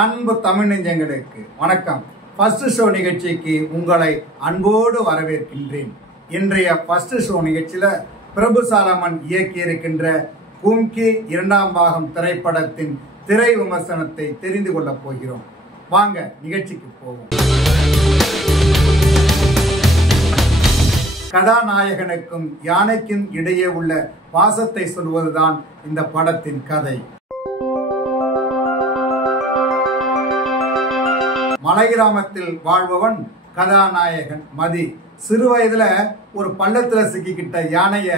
அன்பு தமிழ் நெஞ்சங்களுக்கு வணக்கம். ஃபர்ஸ்ட் ஷோ நிகழ்ச்சிக்கு உங்களை அன்போடு வரவேற்கின்றேன். இன்றைய ஃபர்ஸ்ட் ஷோ நிகழ்ச்சியில பிரபு சாலமன் இயக்கியிருக்கின்ற கும்கி 2ஆம் பாகம் திரைப்படத்தின் திரை விமர்சனத்தை தெரிந்து கொள்ளப் போகிறோம். வாங்க நிகழ்ச்சிக்கு போவோம். கதாநாயகனுக்கும் யானைக்கும் இடையே உள்ள பாசத்தை சொல்வதுதான் இந்த படத்தின் கதை. மலை கிராமத்தில் வாழ்பவன் கதாநாயகன் மதி. சிறு வயதுல ஒரு பள்ளத்துல சிக்கிக்கிட்ட யானைய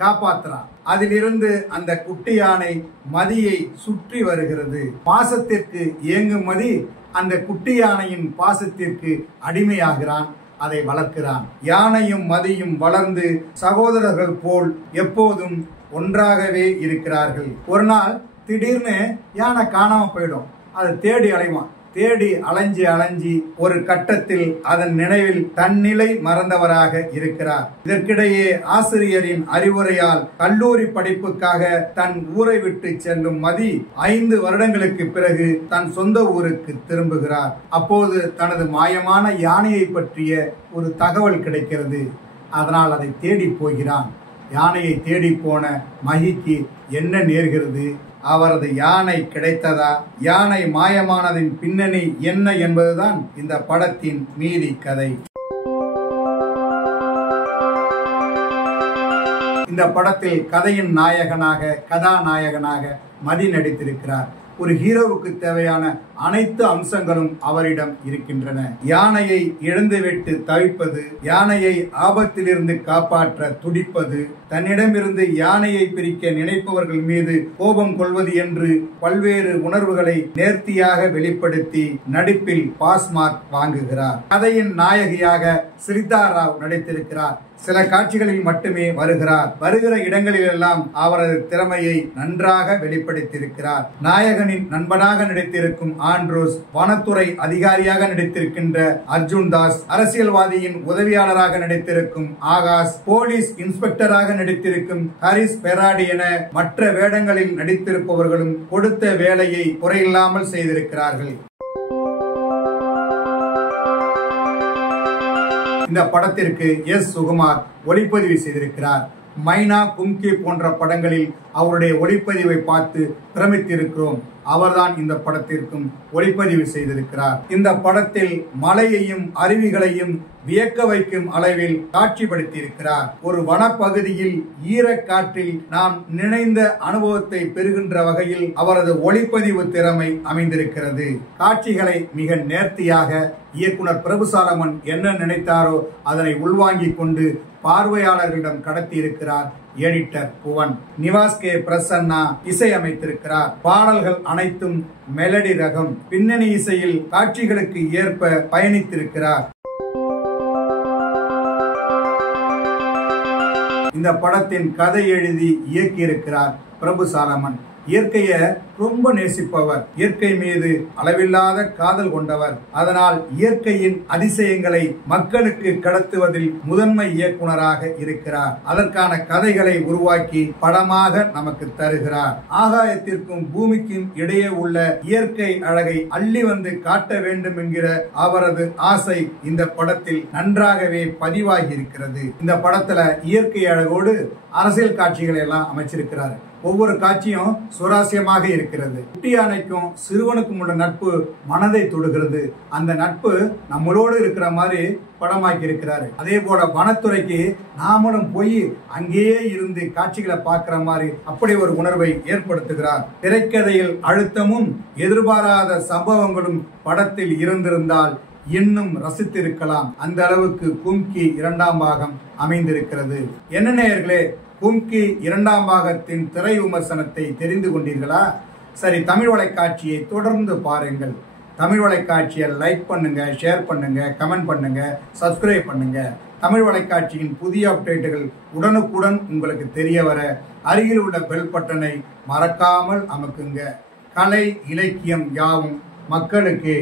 காப்பாத்துறான். அதிலிருந்து அந்த குட்டி யானை மதியை சுற்றி வருகிறது. பாசத்திற்கு ஏங்கும் மதி அந்த குட்டி யானையின் பாசத்திற்கு அடிமையாகிறான். அதை வளர்க்கிறான். யானையும் மதியும் வளர்ந்து சகோதரர்கள் போல் எப்போதும் ஒன்றாகவே இருக்கிறார்கள். ஒரு நாள் திடீர்னு யானை காணாம போயிடும். அதை தேடி அலைவான். தேடி அலைஞ்சி ஒரு கட்டத்தில் அதன் நினைவில் தன்னிலை மறந்தவராக இருக்கிறார். இதற்கிடையே ஆசிரியரின் அறிவுரையால் கல்லூரி படிப்புக்காக தன் ஊரை விட்டு செல்லும் மதி 5 வருடங்களுக்கு பிறகு தன் சொந்த ஊருக்கு திரும்புகிறார். அப்போது தனது மாயமான யானையை பற்றிய ஒரு தகவல் கிடைக்கிறது. அதனால் அதை தேடி போகிறான். யானையை தேடி போன மகிக்கு என்ன நேர்கிறது? அவரது யானை கிடைத்ததா? யானை மாயமானதின் பின்னணி என்ன என்பதுதான் இந்த படத்தின் மீதி கதை. இந்த படத்தில் கதையின் கதாநாயகனாக மதி நடித்திருக்கிறார். ஒரு ஹீரோவுக்கு தேவையான அனைத்து அம்சங்களும் அவரிடம் இருக்கின்றன. யானையை இழந்துவிட்டு தவிப்பது, யானையை ஆபத்திலிருந்து காப்பாற்ற துடிப்பது, தன்னிடமிருந்து யானையை பிரிக்க நினைப்பவர்கள் மீது கோபம் கொள்வது என்று பல்வேறு உணர்வுகளை நேர்த்தியாக வெளிப்படுத்தி நடிப்பில் பாஸ் மார்க் வாங்குகிறார். கதையின் நாயகியாக சிரிதா ராவ் நடித்திருக்கிறார். சில காட்சிகளில் மட்டுமே வருகிறார். வருகிற இடங்களிலெல்லாம் அவரது திறமையை நன்றாக வெளிப்படுத்தியிருக்கிறார். நாயகனின் நண்பனாக நடித்திருக்கும் ஆண்ட்ரோஸ், வனத்துறை அதிகாரியாக நடித்திருக்கின்ற அர்ஜுன் தாஸ், அரசியல்வாதியின் உதவியாளராக நடித்திருக்கும் ஆகாஷ், போலீஸ் இன்ஸ்பெக்டராக நடித்திருக்கும் ஹரிஸ் பெராடி என மற்ற வேடங்களில் நடித்திருப்பவர்களும் கொடுத்த வேலையை குறையில்லாமல் செய்திருக்கிறார்கள். இந்த படத்திற்கு எஸ் சுகுமார் ஒளிப்பதிவு செய்திருக்கிறார். மைனா, கும்கி போன்ற படங்களில் அவருடைய ஒளிப்பதிவை பார்த்து பிரமித்திருக்கிறோம். அவர்தான் இந்த படத்திற்கும் ஒளிப்பதிவு செய்திருக்கிறார். இந்த படத்தில் மலையையும் அருவிகளையும் வியக்க வைக்கும் அளவில் காட்சிப்படுத்தி இருக்கிறார். ஒரு வனப்பகுதியில் ஈரக்காற்றில் நாம் நினைந்த அனுபவத்தை பெறுகின்ற வகையில் அவரது ஒளிப்பதிவு திறமை அமைந்திருக்கிறது. காட்சிகளை மிக நேர்த்தியாக இயக்குனர் பிரபு சாலமன் என்ன நினைத்தாரோ அதனை உள்வாங்கிக் கொண்டு பார்வையாளர்களிடம் கடத்தி இருக்கிறார் எடிட்டர் புவன். நிவாஸ் கே பிரசன்னா இசை அமைத்திருக்கிறார். பாடல்கள் அனைத்தும் மெலடி ரகம். பின்னணி இசையில் காட்சிகளுக்கு ஏற்ப பயணித்திருக்கிறார். இந்த படத்தின் கதை எழுதி இயக்கியிருக்கிறார் பிரபு சாலமன். இயற்கையை ரொம்ப நேசிப்பவர், இயற்கை மீது அளவில்லாத காதல் கொண்டவர். அதனால் இயற்கையின் அதிசயங்களை மக்களுக்கு கடத்துவதில் முதன்மை இயக்குனராக இருக்கிறார். அதற்கான கதைகளை உருவாக்கி படமாக நமக்கு தருகிறார். ஆகாயத்திற்கும் பூமிக்கும் இடையே உள்ள இயற்கை அழகை அள்ளி வந்து காட்ட வேண்டும் என்கிற அவரது ஆசை இந்த படத்தில் நன்றாகவே பதிவாகி இருக்கிறது. இந்த படத்துல இயற்கை அழகோடு அரசியல் காட்சிகளை எல்லாம் அமைச்சிருக்கிறார். ஒவ்வொரு காட்சியும் சுவாரஸ்யமாக இருக்கிறது. குட்டி யானைக்கும் சிறுவனுக்கும் உள்ள நட்பு மனதை தொடுகிறது. அந்த நட்பு நம்மளோடு இருக்கிற மாதிரி படமாக்கி இருக்கிறாரு. அதே போல வனத்துறைக்கு நாமளும் போய் அங்கேயே இருந்து காட்சிகளை பார்க்கிற மாதிரி அப்படி ஒரு உணர்வை ஏற்படுத்துகிறார். திரைக்கதையில் அழுத்தமும் எதிர்பாராத சம்பவங்களும் படத்தில் இருந்திருந்தால் இன்னும் ரசித்திருக்கலாம். அந்த அளவுக்கு கும்கி 2ஆம் பாகம் அமைந்திருக்கிறது. என்ன நேயர்களே, கும்கி 2ஆம் பாகத்தின் திரை விமர்சனத்தை தெரிந்து கொண்டீர்களா? சரி, தமிழ் வலைக்காட்சியை தொடர்ந்து பாருங்கள். தமிழ் வலைக்காட்சியை லைக் பண்ணுங்க, ஷேர் பண்ணுங்க, கமெண்ட் பண்ணுங்க, சப்ஸ்கிரைப் பண்ணுங்க. தமிழ் வலைக்காட்சியின் புதிய அப்டேட்டுகள் உடனுக்குடன் உங்களுக்கு தெரிய வர அருகில் உள்ள பெல் பட்டனை மறக்காமல் அமுக்குங்க. கலை இலக்கியம் யாவும் மக்களுக்கு.